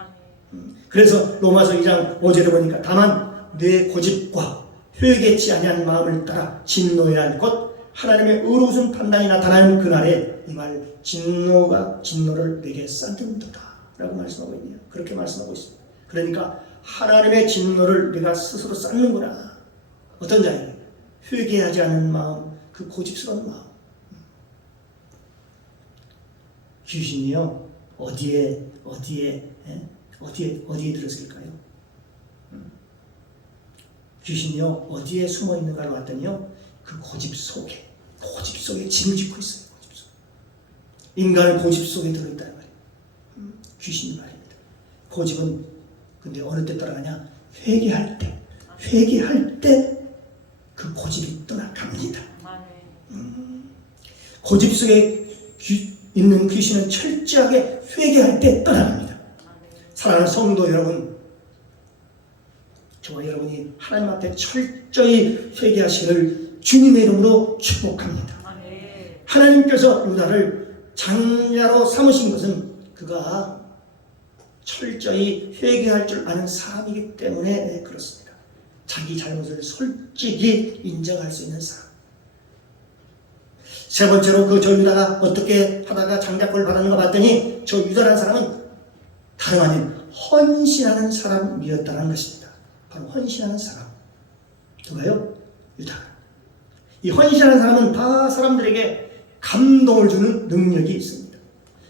그래서 로마서 2장 5절에 보니까 다만 내 고집과 회개치 아니한 마음을 따라 진노해야 할 것 하나님의 의로우신 판단이 나타나는 그날에 이 말 진노를 내게 쌓는도다 라고 말씀하고 있네요. 그렇게 말씀하고 있습니다. 그러니까 하나님의 진노를 내가 스스로 쌓는구나. 어떤 자에게? 회개하지 않은 마음, 그 고집스러운 마음. 귀신이요 어디에 어디에 들었을까요? 귀신이요 어디에 숨어 있는가를 봤더니요 그 고집 속에 집을 짓고 있어요. 고집 속에. 인간의 고집 속에 들어있다 말이에요. 귀신이 말입니다. 고집은 근데 어느 때 떠나가냐? 회개할 때 그 고집이 떠나갑니다. 고집 속에 있는 귀신은 철저하게 회개할 때 떠나갑니다. 사랑하는 성도 여러분, 저와 여러분이 하나님 앞에 철저히 회개하시기를 주님의 이름으로 축복합니다. 하나님께서 유다를 장자로 삼으신 것은 그가 철저히 회개할 줄 아는 사람이기 때문에 그렇습니다. 자기 잘못을 솔직히 인정할 수 있는 사람. 세 번째로 그 저 유다가 어떻게 하다가 장자권을 받았는가 봤더니 저 유다라는 사람은 다름 아닌 헌신하는 사람이었다는 것입니다. 바로 헌신하는 사람. 누가요? 유다. 이 헌신하는 사람은 다 사람들에게 감동을 주는 능력이 있습니다.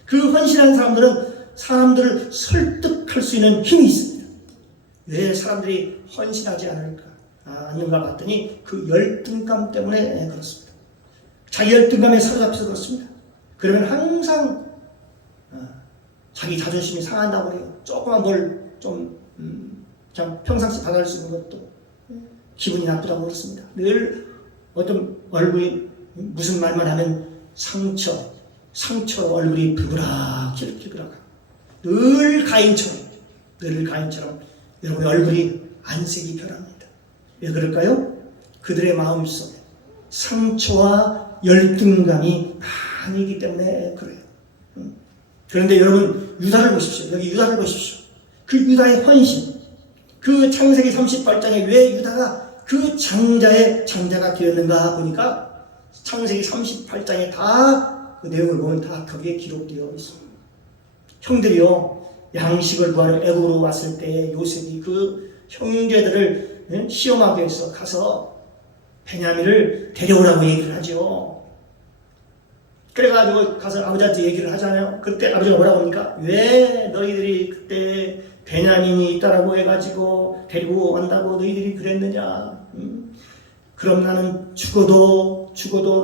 그 헌신하는 사람들은 사람들을 설득할 수 있는 힘이 있습니다. 왜 사람들이 헌신하지 않는가 봤더니 그 열등감 때문에 그렇습니다. 자기 열등감에 사로잡혀서 그렇습니다. 그러면 항상 자기 자존심이 상한다고 그래요. 조그만 뭘 좀 그냥 평상시 받아줄 수 있는 것도 기분이 나쁘다고 그렇습니다. 늘 어떤 얼굴이 무슨 말만 하면 상처로 얼굴이 불그락불그락 늘 가인처럼 여러분의 얼굴이 안색이 변합니다. 왜 그럴까요? 그들의 마음속에 상처와 열등감이 많이기 때문에 그래요. 그런데 여러분 유다를 보십시오. 여기 유다를 보십시오. 그 유다의 헌신, 그 창세기 38장에 왜 유다가 그 장자가 되었는가 보니까 창세기 38장에 다 그 내용을 보면 다 거기에 기록되어 있습니다. 형들이요 양식을 구하러 애굽으로 왔을 때 요셉이 그 형제들을 시험하기 위해서 가서 베냐민을 데려오라고 얘기를 하죠. 그래가지고 가서 아버지한테 얘기를 하잖아요. 그때 아버지가 뭐라고 합니까? 왜 너희들이 그때 베냐민이 있다라고 해가지고 데리고 간다고 너희들이 그랬느냐? 그럼 나는 죽어도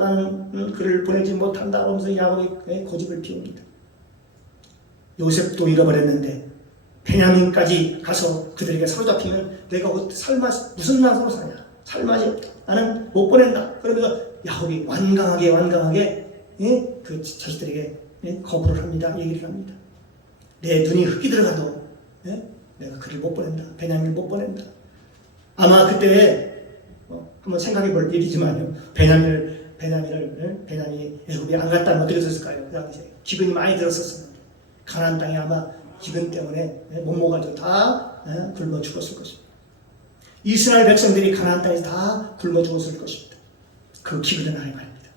나는 그를 보내지 못한다 하면서 야곱이 고집을 피웁니다. 요셉도 잃어버렸는데 베냐민까지 가서 그들에게 사로잡히면 내가 무슨 나서로 사냐? 살맛이 나는 못 보낸다. 그러면서 야곱이 완강하게 그 자식들에게 거부를 합니다. 얘기를 합니다. 내 눈이 흙이 들어가도 내가 그를 못 보낸다. 베냐민을 못 보낸다. 아마 그때 한번 생각해 볼 일이지만요. 베냐민이 애굽에 안 갔다면 어떻게 됐을까요? 그 당시에 기근이 많이 들었었습니다. 가나안 땅에 아마 기근 때문에 못 먹어가지고 다 굶어 죽었을 것입니다. 이스라엘 백성들이 가나안 땅에서 다 굶어 죽었을 것입니다. 그 기근의 날이 말입니다.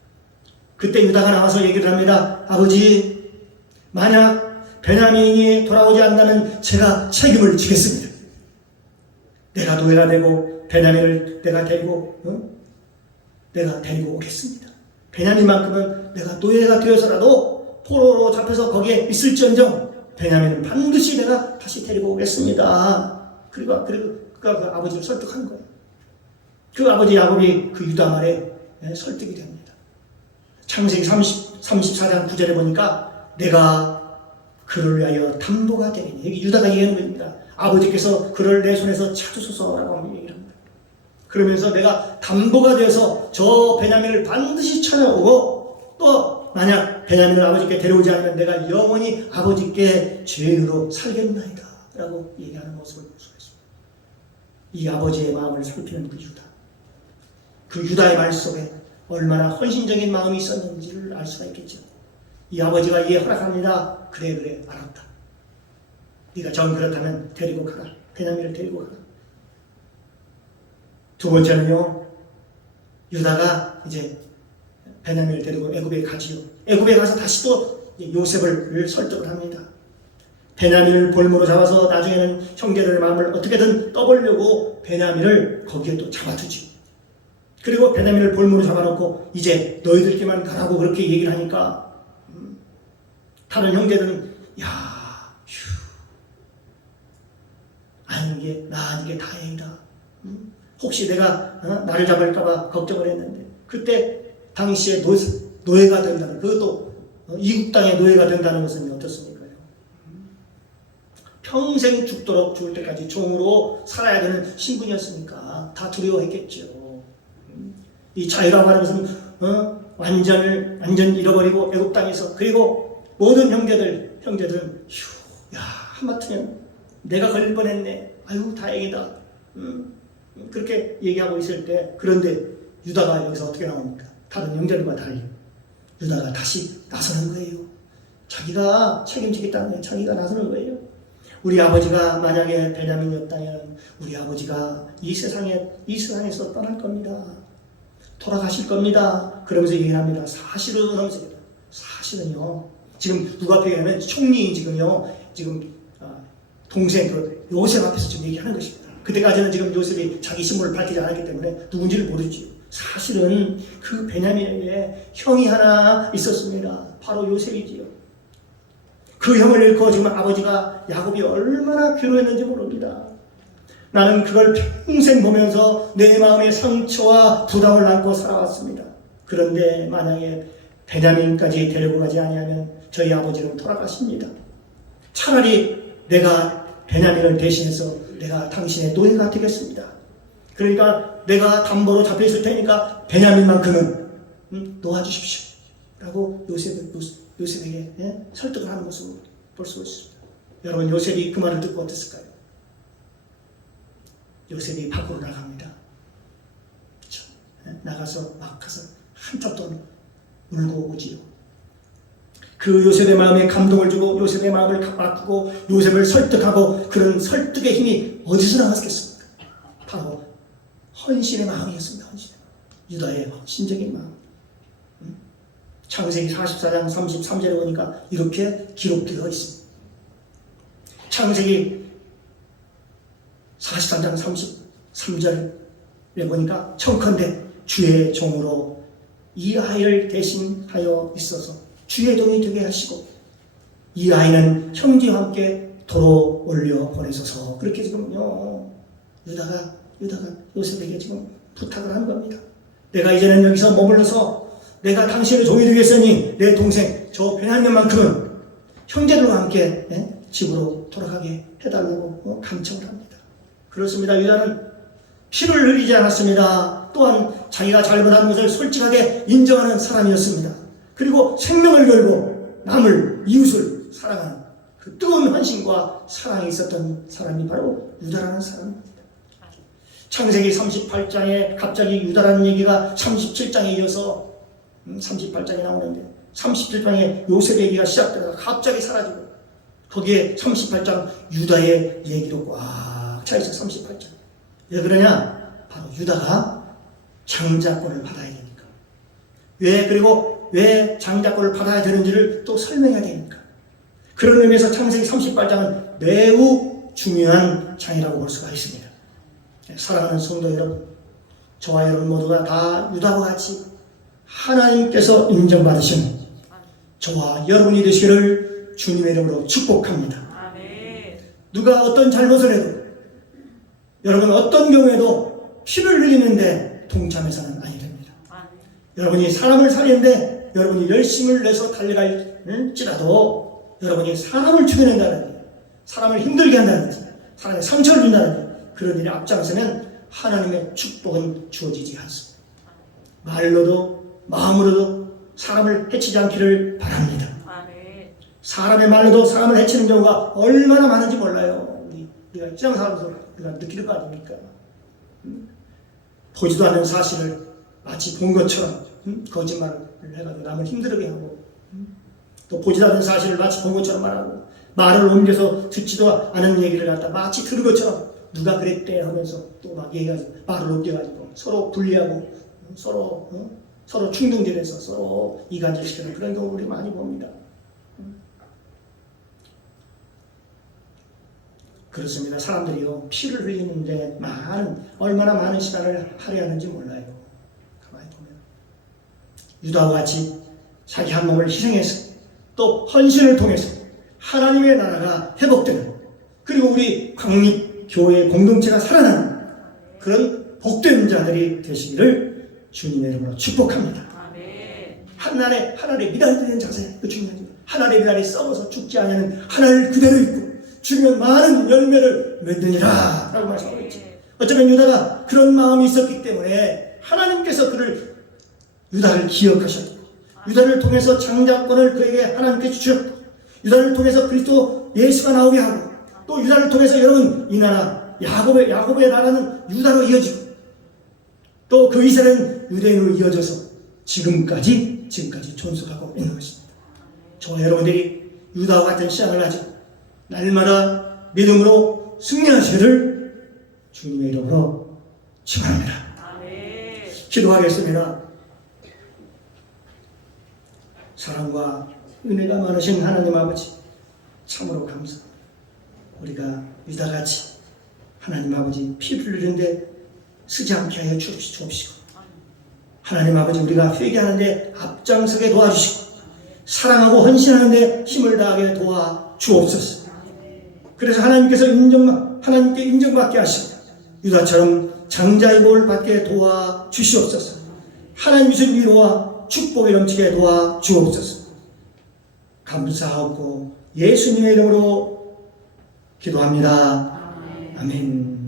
그때 유다가 나와서 얘기를 합니다. 아버지, 만약 베냐민이 돌아오지 않는다면 제가 책임을 지겠습니다. 내가 노예가 되고 베냐민을 내가 데리고 오겠습니다. 베냐민만큼은 내가 노예가 되어서라도 포로로 잡혀서 거기에 있을지언정 베냐민은 반드시 내가 다시 데리고 오겠습니다. 그리고 그 아버지를 설득한 거예요. 그 아버지 야곱이 그 유다 말에 설득이 됩니다. 창세기 34장 9절에 보니까 내가 그를 위하여 담보가 되리니, 여기 유다가 얘기하는 겁니다. 아버지께서 그를 내 손에서 찾으소서라고 얘기를 합니다. 그러면서 내가 담보가 되어서 저 베냐민을 반드시 찾아오고 또 만약 베냐민을 아버지께 데려오지 않으면 내가 영원히 아버지께 죄인으로 살겠나이다 라고 얘기하는 모습을 볼 수가 있습니다. 이 아버지의 마음을 살피는 그 유다, 그 유다의 말 속에 얼마나 헌신적인 마음이 있었는지를 알 수가 있겠죠. 이 아버지가 이에 허락합니다. 그래 알았다. 네가 정 그렇다면 데리고 가라. 베냐민을 데리고 가라. 두 번째는요, 유다가 이제 베냐민을 데리고 애굽에 가지요. 애굽에 가서 다시 또 요셉을 설득을 합니다. 베냐민을 볼모로 잡아서 나중에는 형제들의 마음을 어떻게든 떠보려고 베냐민을 거기에 또 잡아두지. 그리고 베냐민을 볼모로 잡아놓고 이제 너희들끼만 가라고 그렇게 얘기를 하니까 다른 형제들은 나은 게 다행이다. 혹시 내가 나를 잡을까봐 걱정을 했는데 그때 당시에 노예가 된다는, 그것도 이국 땅의 노예가 된다는 것은 어떻습니까? 평생 죽도록 죽을 때까지 종으로 살아야 되는 신분이었으니까 다 두려워했겠죠. 이 자유라고 하는 것은 완전 잃어버리고 애국 땅에서, 그리고 모든 형제들은 휴, 야, 하마터면 내가 걸릴 뻔했네. 아유, 다행이다. 그렇게 얘기하고 있을 때, 그런데 유다가 여기서 어떻게 나옵니까? 다른 형제들과 달리 유다가 다시 나서는 거예요. 자기가 책임지겠다는 거예요. 자기가 나서는 거예요. 우리 아버지가 만약에 베냐민이었다면 우리 아버지가 이 세상에서 떠날 겁니다. 돌아가실 겁니다. 그러면서 얘기를 합니다. 사실은요. 지금 누가 앞에 하면 총리 지금 동생 요셉 앞에서 지금 얘기하는 것입니다. 그때까지는 지금 요셉이 자기 신분을 밝히지 않았기 때문에 누군지를 모르지요. 사실은 그 베냐민에게 형이 하나 있었습니다. 바로 요셉이지요. 그 형을 잃고 지금 아버지가 야곱이 얼마나 괴로웠는지 모릅니다. 나는 그걸 평생 보면서 내 마음의 상처와 부담을 안고 살아왔습니다. 그런데 만약에 베냐민까지 데리고 가지 아니하면 저희 아버지는 돌아가십니다. 차라리 내가 베냐민을 대신해서 내가 당신의 노예가 되겠습니다. 그러니까 내가 담보로 잡혀있을 테니까 베냐민만큼은 놓아주십시오 라고 요셉에게 설득을 하는 모습을 볼 수 있습니다. 여러분, 요셉이 그 말을 듣고 어땠을까요? 요셉이 밖으로 나갑니다. 그렇죠? 나가서 막 가서 한참 동안 울고 오지요. 그 요셉의 마음에 감동을 주고 요셉의 마음을 바꾸고 요셉을 설득하고, 그런 설득의 힘이 어디서 나왔겠습니까? 바로 헌신의 마음이었습니다. 유다의 헌신적인 마음. 창세기 44장 33절에 보니까 이렇게 기록되어 있습니다. 창세기 44장 33절에 보니까 청컨대 주의 종으로 이 아이를 대신하여 있어서 주의 종이 되게 하시고 이 아이는 형제와 함께 도로 올려 보내소서. 그렇게 지금요 유다가 요셉에게 지금 부탁을 한 겁니다. 내가 이제는 여기서 머물러서 내가 당신의 종이 되겠으니 내 동생 저 베냐민만큼은 형제들과 함께 집으로 돌아가게 해달라고 간청을 합니다. 그렇습니다. 유다는 피를 흘리지 않았습니다. 또한 자기가 잘못한 것을 솔직하게 인정하는 사람이었습니다. 그리고 생명을 걸고 남을, 이웃을 사랑하는 그 뜨거운 헌신과 사랑이 있었던 사람이 바로 유다라는 사람입니다. 창세기 38장에 갑자기 유다라는 얘기가 37장에 이어서 38장에 나오는데 37장에 요셉의 얘기가 시작되다가 갑자기 사라지고 거기에 38장 유다의 얘기로 꽉 차있어. 38장. 왜 그러냐? 바로 유다가 장자권을 받아야 되니까. 그리고 왜 장자권을 받아야 되는지를 또 설명해야 되니까. 그런 의미에서 창세기 38장은 매우 중요한 장이라고 볼 수가 있습니다. 사랑하는 성도 여러분, 저와 여러분 모두가 다 유다와 같이 하나님께서 인정받으시는 저와 여러분이 되시기를 주님의 이름으로 축복합니다. 아멘. 누가 어떤 잘못을 해도, 여러분 어떤 경우에도 피를 흘리는데 동참해서는 아니 됩니다. 아멘. 여러분이 사람을 살리는데 여러분이 열심을 내서 달려갈지라도 여러분이 사람을 죽여낸다든지 사람을 힘들게 한다든지 사람의 상처를 준다든지 그런 일에 앞장서면 하나님의 축복은 주어지지 않습니다. 말로도 마음으로도 사람을 해치지 않기를 바랍니다. 아멘. 사람의 말로도 사람을 해치는 경우가 얼마나 많은지 몰라요. 우리가 일상 살아서 우리가 느끼는 거 아닙니까? 보지도 않는 사실을 마치 본 것처럼 거짓말을 해가지고 남을 힘들게 하고, 또 보지도 않는 사실을 마치 본 것처럼 말하고, 말을 옮겨서 듣지도 않은 얘기를 갖다 마치 들은 것처럼 누가 그랬대 하면서 또 막 얘기하고 말을 옮겨가지고 서로 분리하고 서로 충동질해서 서로 이간질시키는 그런 경우를 우리 많이 봅니다. 그렇습니다. 사람들이요 피를 흘리는데 얼마나 많은 시간을 할애하는지 몰라요. 가만히 보면 유다와 같이 자기 한 몸을 희생해서 또 헌신을 통해서 하나님의 나라가 회복되는, 그리고 우리 광립 교회 공동체가 살아나는 그런 복된 자들이 되시기를 주님의 이름으로 축복합니다. 하나님의 미랄되는 자세, 그 중요하죠. 하나님의 미랄이 썩어서 죽지 않는 하나를 그대로 있고 주면 많은 열매를 맺느니라 라고 말씀하고 있죠. 어쩌면 유다가 그런 마음이 있었기 때문에 하나님께서 유다를 기억하셨고, 유다를 통해서 장자권을 그에게 하나님께 주셨고, 유다를 통해서 그리스도 예수가 나오게 하고, 또 유다를 통해서 여러분 이 나라 야곱의 나라는 유다로 이어지고, 또 그 이스라엘은 유대인으로 이어져서 지금까지 존속하고 있는 것입니다. 저와 여러분들이 유다와 같은 신앙을 가지고 날마다 믿음으로 승리하시기를 주님의 이름으로 축원합니다. 기도하겠습니다. 사랑과 은혜가 많으신 하나님 아버지, 참으로 감사합니다. 우리가 유다같이 하나님 아버지 피를 흘리는데 쓰지 않게 하여 주옵시고, 하나님 아버지 우리가 회개하는데 앞장서게 도와주시고, 사랑하고 헌신하는데 힘을 다하게 도와주옵소서. 그래서 하나님께 인정받게 하시고 유다처럼 장자의 복을 받게 도와주시옵소서. 하나님 주신 위로와 축복이 넘치게 도와주옵소서. 감사하고 예수님의 이름으로 기도합니다. 아멘.